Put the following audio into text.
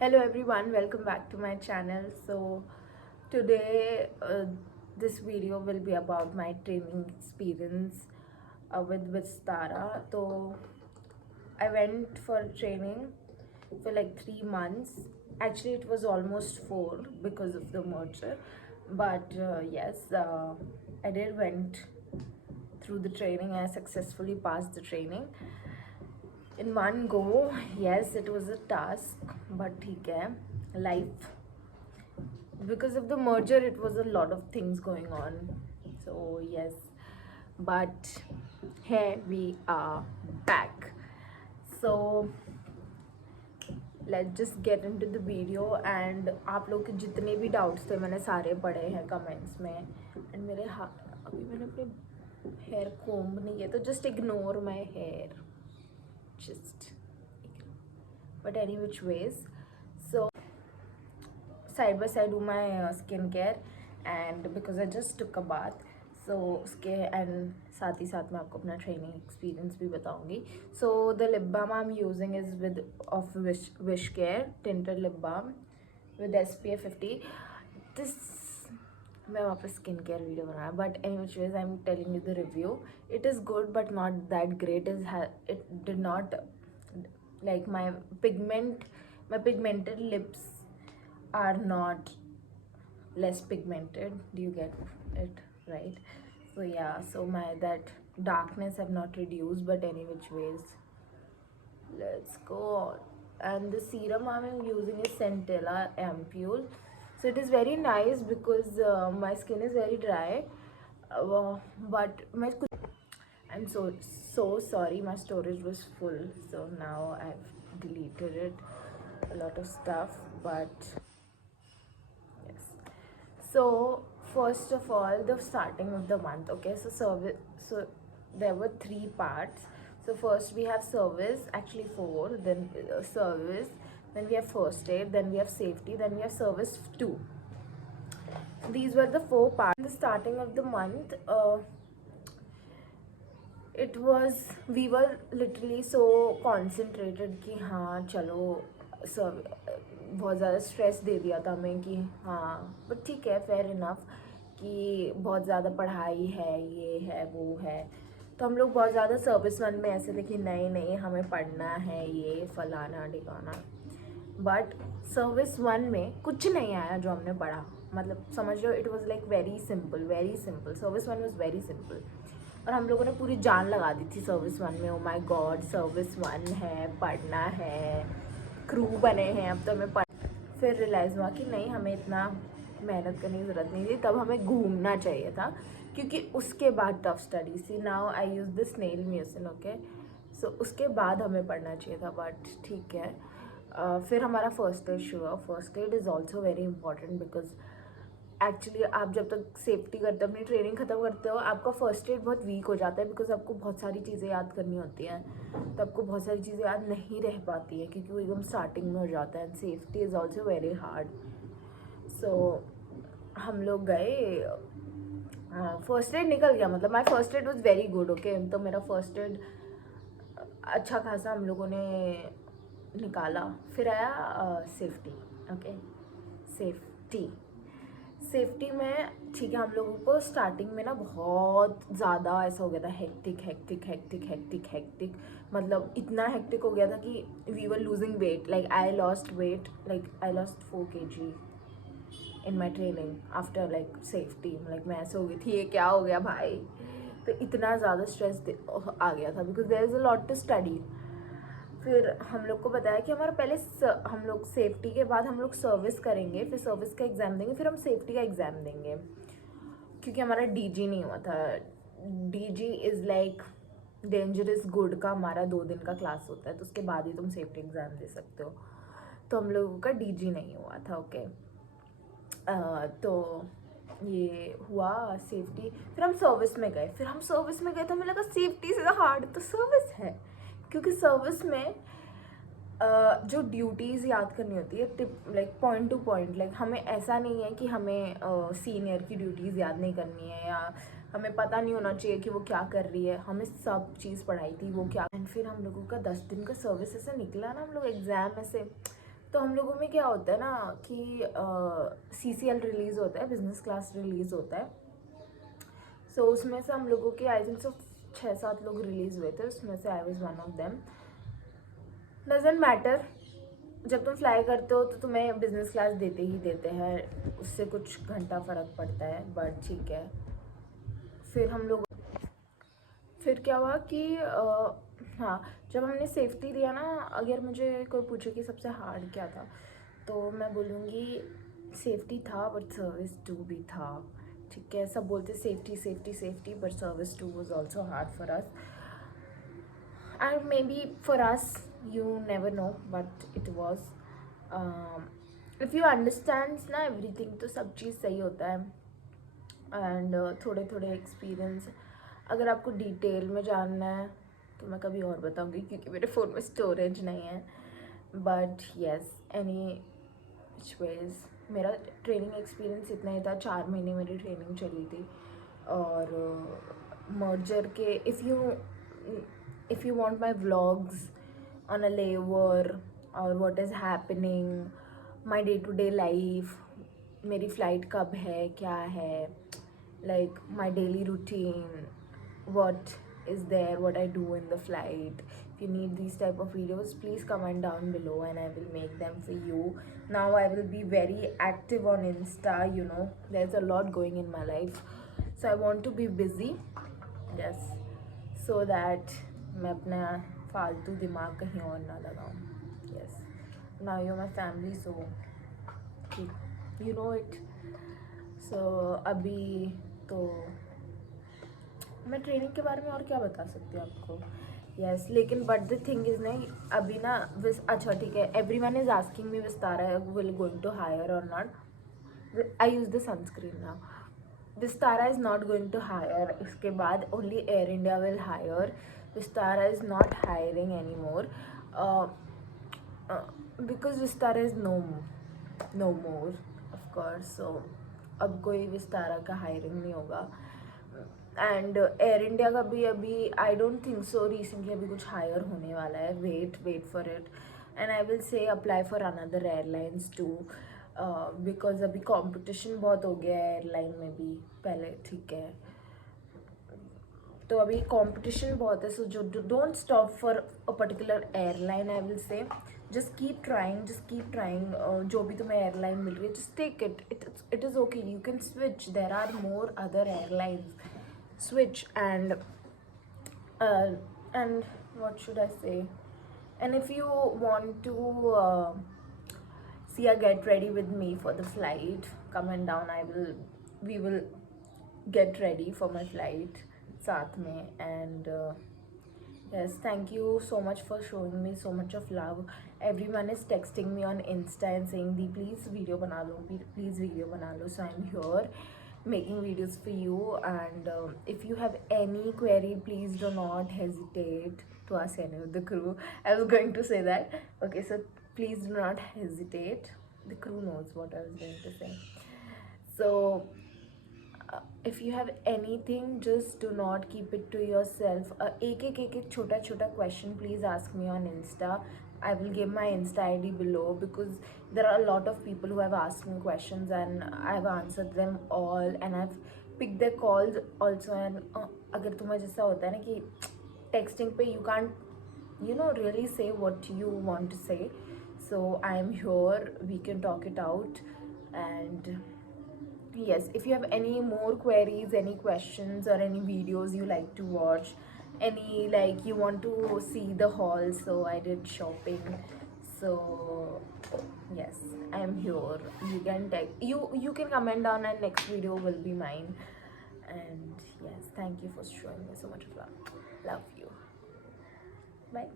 Hello everyone, welcome back to my channel. So today this video will be about my training experience with Vistara. So I went for training for like 3 months. Actually it was almost 4 because of the merger, but yes, I did went through the training. I successfully passed the training in one go. Yes, it was a task, but ठीक है, life, because of the merger it was a lot of things going on. So yes, but here we are back. So let's just get into the video. And आप लोग के जितने भी डाउट्स थे मैंने सारे पढ़े हैं कमेंट्स में. एंड मेरे अभी मैंने अपने हेयर कोम्ब नहीं किया, तो just ignore my hair, just but any which ways. So side by side do my skincare, and because I just took a bath, so उसके एंड साथ ही साथ मैं आपको अपना ट्रेनिंग एक्सपीरियंस भी बताऊंगी. So the lip balm I am using is with of Wishcare tinted lip balm with SPF 50. This मैं वहाँ पे स्किन केयर वीडियो बनाया, but any which ways I am telling you the review. It is good but not that great. It did not like my pigmented lips are not less pigmented. Do you get it right? So yeah, so my that darkness have not reduced, but any which ways, let's go on. And the serum I'm using is Centella Ampule. So it is very nice because my skin is very dry, but I'm so sorry, my storage was full, so now I've deleted it, a lot of stuff. But yes, so first of all, the starting of the month. Okay, so service, so there were 3 parts. So first we have service, actually 4, then service, then we have first aid, then we have safety, then we have service 2. These were the 4 parts. The starting of the month, it was we were literally so concentrated कि हाँ चलो, सब बहुत ज़्यादा स्ट्रेस दे दिया था हमें कि हाँ, बट ठीक है, फेयर इनफ कि बहुत ज़्यादा पढ़ाई है, ये है वो है. तो हम लोग बहुत ज़्यादा सर्विस वन में ऐसे थे कि नहीं नहीं हमें पढ़ना है, ये फलाना ढिकाना. बट सर्विस वन में कुछ नहीं आया जो हमने पढ़ा. मतलब समझ लो, it was like very simple, very simple. Service one was very simple. और हम लोगों ने पूरी जान लगा दी थी सर्विस वन में. Oh my God, service one है, पढ़ना है, क्रू बने हैं, अब तो हमें फिर रियलाइज़ हुआ कि नहीं, हमें इतना मेहनत करने की ज़रूरत नहीं थी. तब हमें घूमना चाहिए था, क्योंकि उसके बाद टफ स्टडी सी. Now I use the snail mucin. Okay, so उसके बाद हमें पढ़ना चाहिए था, बट ठीक है. फिर हमारा फर्स्ट एड शुरू हुआ. First aid is also very important because actually आप जब तक सेफ्टी करते हो, अपनी ट्रेनिंग ख़त्म करते हो, आपका फर्स्ट एड बहुत वीक हो जाता है बिकॉज आपको बहुत सारी चीज़ें याद करनी होती हैं. तो आपको बहुत सारी चीज़ें याद नहीं रह पाती है क्योंकि वो एकदम स्टार्टिंग में हो जाता है. Safety is also very hard. So हम लोग गए, फर्स्ट एड निकल गया. मतलब my first aid was very good. Okay, तो मेरा फर्स्ट एड अच्छा खासा हम लोगों ने निकाला. फिर आया सेफ्टी. ओके, सेफ्टी में ठीक है, हम लोगों को स्टार्टिंग में ना बहुत ज़्यादा ऐसा हो गया था, hectic hectic hectic hectic hectic. मतलब इतना हेक्टिक हो गया था कि we were losing weight. Like I lost weight, like I lost 4 kg in my training after like safety. Like मैं ऐसे हो गई थी, ये क्या हो गया भाई. तो इतना ज़्यादा स्ट्रेस आ गया था because there is a lot to study. फिर हम लोग को बताया कि हमारा पहले हम लोग सेफ्टी के बाद हम लोग सर्विस करेंगे, फिर सर्विस का एग्ज़ाम देंगे, फिर हम सेफ्टी का एग्ज़ाम देंगे. क्योंकि हमारा DG नहीं हुआ था. DG is like dangerous good का हमारा 2 दिन का क्लास होता है, तो उसके बाद ही तुम सेफ्टी एग्ज़ाम दे सकते हो. तो हम लोगों का DG नहीं हुआ था. ओके, तो ये हुआ सेफ्टी. फिर हम सर्विस में गए. तो हमें लगा सेफ्टी से हार्ड तो सर्विस है, क्योंकि सर्विस में जो ड्यूटीज़ याद करनी होती है, tip like point two point. Like हमें ऐसा नहीं है कि हमें सीनियर की ड्यूटीज़ याद नहीं करनी है या हमें पता नहीं होना चाहिए कि वो क्या कर रही है. हमें सब चीज़ पढ़ाई थी वो क्या. एंड फिर हम लोगों का 10 दिन का सर्विस ऐसे निकला ना, हम लोग एग्ज़ाम ऐसे तो हम लोगों में क्या होता है ना कि CCL रिलीज़ होता है, बिजनेस क्लास रिलीज़ होता है. सो उसमें से हम लोगों के आई थिंक सो 6-7 लोग रिलीज़ हुए थे, उसमें से I was one of them. Doesn't matter, जब तुम फ्लाई करते हो तो तुम्हें बिजनेस क्लास देते ही देते हैं, उससे कुछ घंटा फ़र्क पड़ता है, बट ठीक है. फिर हम लोग फिर क्या हुआ कि हाँ, जब हमने सेफ्टी दिया ना, अगर मुझे कोई पूछे कि सबसे हार्ड क्या था, तो मैं बोलूँगी सेफ्टी था, बट सर्विस टू भी था. ठीक है, सब बोलते safety safety safety, but service two was also hard for us. And maybe for us, you never know, but it was. If you understand ना everything, तो सब चीज़ सही होता है. एंड थोड़े थोड़े एक्सपीरियंस अगर आपको डिटेल में जानना है तो मैं कभी और बताऊंगी, क्योंकि मेरे फ़ोन में स्टोरेज नहीं है. But yes, any which veg मेरा ट्रेनिंग एक्सपीरियंस इतना ही था. 4 महीने मेरी ट्रेनिंग चली थी. और मर्जर के if you want my vlogs on a layover or what is happening, my day to day life, मेरी फ़्लाइट कब है, क्या है, like my daily routine, what is there, what I do in the flight. If you need these type of videos, please comment down below and I will make them for you. Now I will be very active on Insta, you know, there's a lot going in my life, so I want to be busy. Yes, so that मैं अपना फालतू दिमाग कहीं और ना लगाऊँ. Yes, now you're my family, so you know it. So अभी तो मैं ट्रेनिंग के बारे में और क्या बता सकती हूँ आपको. यस, लेकिन बट द थिंग इज़ नहीं अभी ना अच्छा ठीक है, everyone is asking me Vistara will going to hire or not. I use the sunscreen now. Vistara is not going to hire. इसके बाद only Air India will hire. Vistara is not hiring any more because Vistara is no more of course. So अब कोई विस्तारा का हायरिंग नहीं होगा. And air India का भी अभी I don't think so recently अभी कुछ हायर होने वाला है. Wait for it and I will say apply for another airlines too, because अभी कंपटीशन बहुत हो गया है एयरलाइन में भी. पहले ठीक है, तो अभी कंपटीशन बहुत है. सो जो don't stop for a particular airline. I will से just keep trying. जो भी तुम्हें एयरलाइन मिल रही है, just take it. It is okay, you can switch. There are more other airlines. Switch. And what should I say, and if you want to see or get ready with me for the flight, comment down. We will get ready for my flight साथ में. And yes, thank you so much for showing me so much of love. Everyone is texting me on Insta and saying the please video बना लो, please video बना लो. So I'm here making videos for you. And if you have any query, please do not hesitate to ask any of the crew. I was going to say that. Okay, so please do not hesitate. The crew knows what I was going to say. So if you have anything, just do not keep it to yourself. एक छोटा छोटा question please ask me on Insta. I will give my Insta ID below, because there are a lot of people who have asked me questions and I've answered them all and I've picked their calls also. And अगर तुम्हें जैसा होता है ना कि texting पे you can't really say what you want to say, so I am here, we can talk it out. And yes, if you have any more queries, any questions, or any videos you like to watch, any like you want to see the haul, so I did shopping. So yes, I am here. You can you can comment down and next video will be mine. And yes, thank you for showing me so much of love. Love you. Bye.